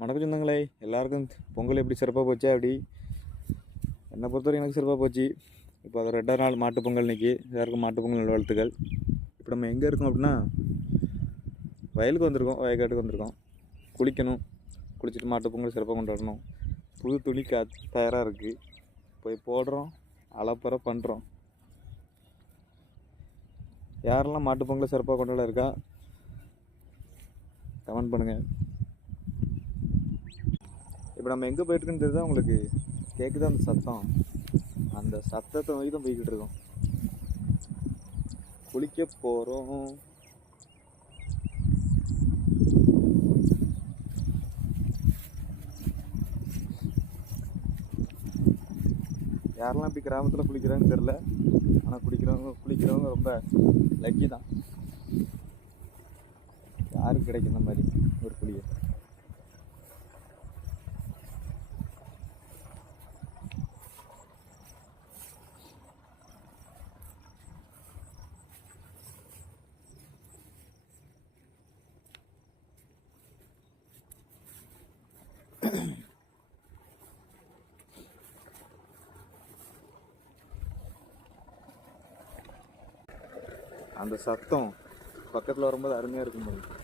வணக்கம் சொந்தங்களே, எல்லாருக்கும் பொங்கல் எப்படி சிறப்பாக போச்சா? அப்படி என்னை பொறுத்தவரை எனக்கு சிறப்பாக போச்சு. இப்போ அது 2வது நாள் மாட்டுப்பொங்கல் இன்றைக்கி. எல்லாருக்கும் மாட்டுப்பொங்கல் நல்வாழ்த்துக்கள். இப்போ நம்ம எங்கே இருக்கோம் அப்படின்னா, வயலுக்கு வந்திருக்கோம், வயக்காட்டுக்கு வந்திருக்கோம். குளிக்கணும், குளிச்சுட்டு மாட்டுப்பொங்கல் சிறப்பாக கொண்டாடணும். புது துணி தயாராக இருக்குது, போய் போடுறோம், அலப்பறை பண்ணுறோம். யாரெல்லாம் மாட்டுப்பொங்கலை சிறப்பாக கொண்டாட இருக்கா கமெண்ட் பண்ணுங்கள். இப்போ நம்ம எங்கே போயிட்டுருக்குன்னு தெரியுதா உங்களுக்கு? கேட்குதா அந்த சத்தம்? அந்த சத்தத்தை நோக்கி தான் போய்கிட்டு இருக்கோம். குளிக்க போகிறோம். யாரெல்லாம் இப்படி கிராமத்தில் குளிக்கிறாங்கன்னு தெரில, ஆனால் குளிக்கிறவங்க ரொம்ப லக்கி தான். யாருக்கு கிடைக்கும் இந்த மாதிரி ஒரு குளியை? அந்த சத்தம் பக்கத்தில் வரும்போது அருமையாக இருக்கும்.